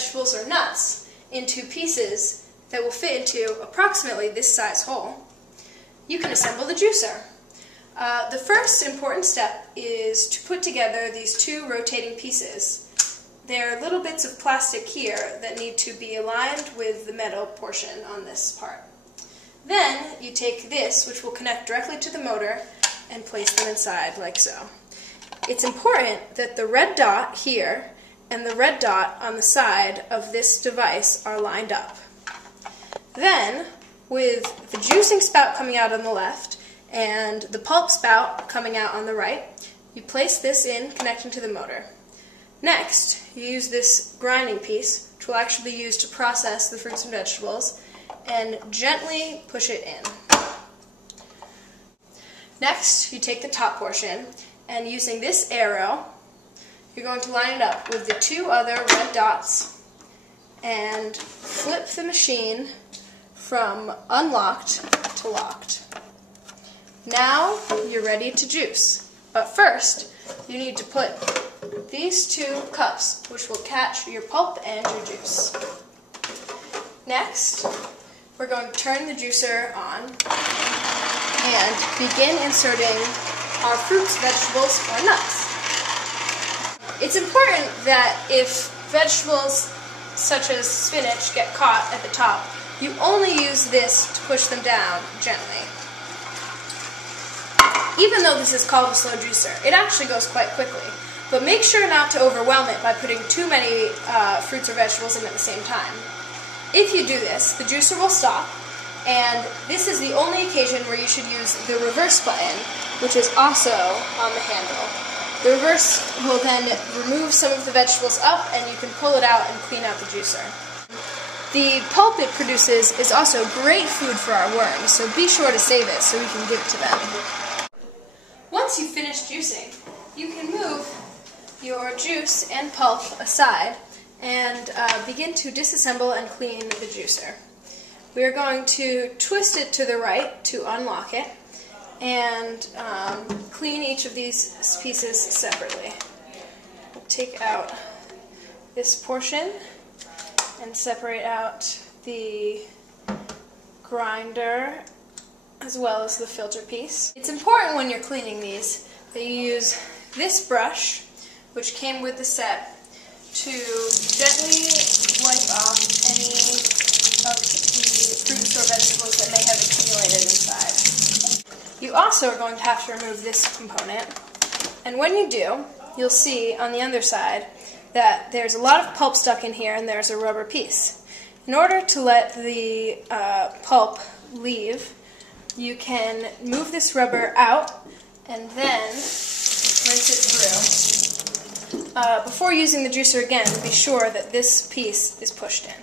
vegetables or nuts into pieces that will fit into approximately this size hole, you can assemble the juicer. The first important step is to put together these two rotating pieces. There are little bits of plastic here that need to be aligned with the metal portion on this part. Then you take this, which will connect directly to the motor, and place them inside like so. It's important that the red dot here and the red dot on the side of this device are lined up. Then, with the juicing spout coming out on the left and the pulp spout coming out on the right, you place this in, connecting to the motor. Next, you use this grinding piece, which will actually be used to process the fruits and vegetables, and gently push it in. Next, you take the top portion, and using this arrow, you're going to line it up with the two other red dots and flip the machine from unlocked to locked. Now you're ready to juice, but first you need to put these two cups, which will catch your pulp and your juice. Next, we're going to turn the juicer on and begin inserting our fruits, vegetables, or nuts. It's important that if vegetables such as spinach get caught at the top, you only use this to push them down gently. Even though this is called a slow juicer, it actually goes quite quickly. But make sure not to overwhelm it by putting too many fruits or vegetables in at the same time. If you do this, the juicer will stop, and this is the only occasion where you should use the reverse button, which is also on the handle. The reverse will then remove some of the vegetables up, and you can pull it out and clean out the juicer. The pulp it produces is also great food for our worms, so be sure to save it so we can give it to them. Once you've finished juicing, you can move your juice and pulp aside and begin to disassemble and clean the juicer. We are going to twist it to the right to unlock it and clean each of these pieces separately. We'll take out this portion and separate out the grinder as well as the filter piece. It's important when you're cleaning these that you use this brush, which came with the set, to gently wipe off any of the fruits or vegetables that may have accumulated inside. You also are going to have to remove this component, and when you do, you'll see on the underside that there's a lot of pulp stuck in here and there's a rubber piece. In order to let the pulp leave, you can move this rubber out and then rinse it through. Before using the juicer again, be sure that this piece is pushed in.